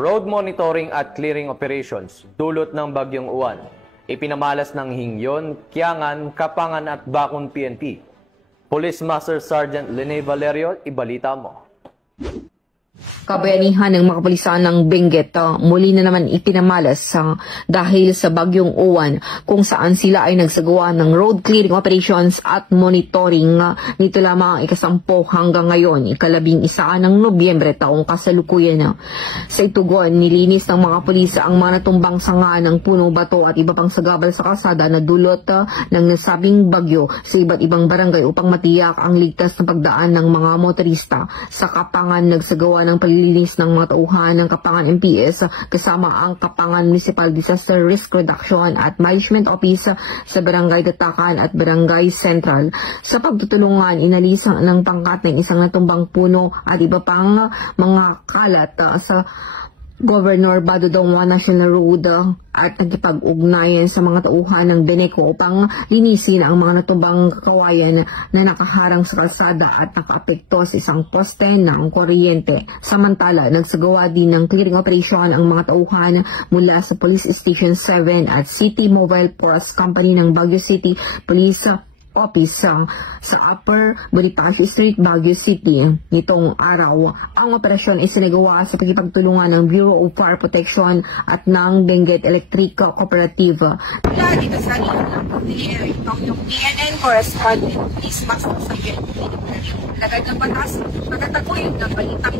Road monitoring at clearing operations dulot ng Bagyong Uwan. Ipinamalas ng Hingyon, Kiangan, Kapangan at Bacon PNP. Police Master Sergeant Lene Valerio, ibalita mo. Kabayanihan ng mga kapulisan ng Benguet muli na naman ipinamalas dahil sa Bagyong Uwan kung saan sila ay nagsagawa ng road clearing operations at monitoring nito lamang ikasampo hanggang ngayon, ika-11 ng Nobyembre taong kasalukuyan. Sa itugon, nilinis ng mga pulis ang mga natumbang sanga ng puno, bato at iba pang sagabal sa kalsada na dulot ng nasabing bagyo sa iba't ibang barangay upang matiyak ang ligtas na pagdaan ng mga motorista. Sa Kapangan, nagsagawa ng palilinis ng mga tauhan ng Kapangan MPS kasama ang Kapangan Municipal Disaster Risk Reduction at Management Office sa Barangay Datakan at Barangay Central. Sa pagtutulungan, inalis ng pangkat ng isang natumbang puno at iba pang mga kalat sa Governor Badodongwa National Road at nagkipag-ugnayan sa mga tauhan ng Beneco upang linisin ang mga natumbang kawayan na nakaharang sa kalsada at nakaapekto sa isang poste ng kuryente. Samantala, nagsagawa din ng clearing operation ang mga tauhan mula sa Police Station 7 at City Mobile Force Company ng Baguio City Police Office sa Upper Bonifacio Street, Baguio City. Nitong araw, ang operasyon ay sinagawa sa pagkipagtulungan ng Bureau of Fire Protection at ng Benguet Electric Cooperative. Mula dito sa yung BNN correspondent, Police Master Sergeant Lagay ng batas, pagkataguyod ng balitang